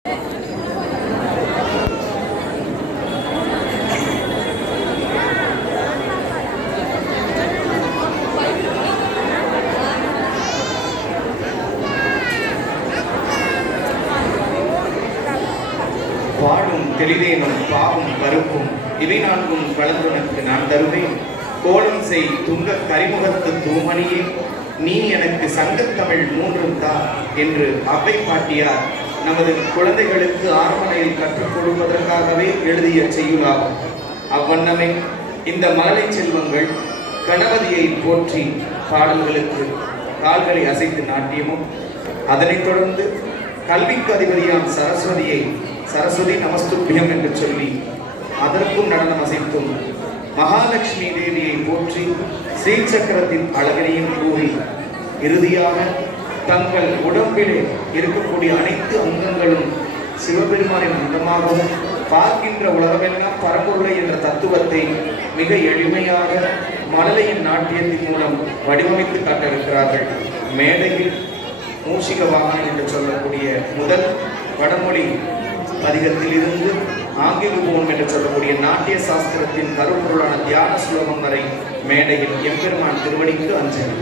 பாடும் தெளிதேனும் பாவும் பருப்பும் இவை நான்கும் கலந்துனக்கு நான் தருவேன். கோலம் செய் துங்க கரிமுகத்து தூமணியே, நீ எனக்கு சங்கத்தமிழ் மூன்றும் தா என்று அவை பாட்டியார் நமது குழந்தைகளுக்கு ஆரம்பனையில் கற்றுக் கொடுப்பதற்காகவே எழுதிய செய்யுளாகும். அவ்வண்ணமே இந்த மழலை செல்வங்கள் கணபதியை போற்றி பாடல்களுக்கு கால்களை அசைத்து நாட்டியமும், அதனைத் தொடர்ந்து கல்விக்கு அதிபதியாம் சரஸ்வதியை சரஸ்வதி நமஸ்துபியம் என்று சொல்லி அதற்கும் நடனம் அசைத்தும், மகாலட்சுமி தேவியை போற்றி ஸ்ரீசக்கரத்தின் அழகனையும் கூறி, இறுதியாக தங்கள் உடம்பிலே இருக்கக்கூடிய அனைத்து அங்கங்களும் சிவபெருமானின் அங்கமாகவும் பார்க்கின்ற உலகமெல்லாம் பரம்பொருளை என்ற தத்துவத்தை மிக எளிமையாக மழலையின் நாட்டியத்தின் மூலம் வடிவமைத்து காட்டிருக்கிறார்கள். மேடையில் மூஷிக வாகனம் என்று சொல்லக்கூடிய முதல் வடமொழி பதிகத்தில் இருந்து ஆங்கிலபூம் என்று சொல்லக்கூடிய நாட்டிய சாஸ்திரத்தின் கருப்பொருளான தியான ஸ்லோகம் வரை மேடையில் எம்பெருமான் திருவடிக்கு அஞ்சலி.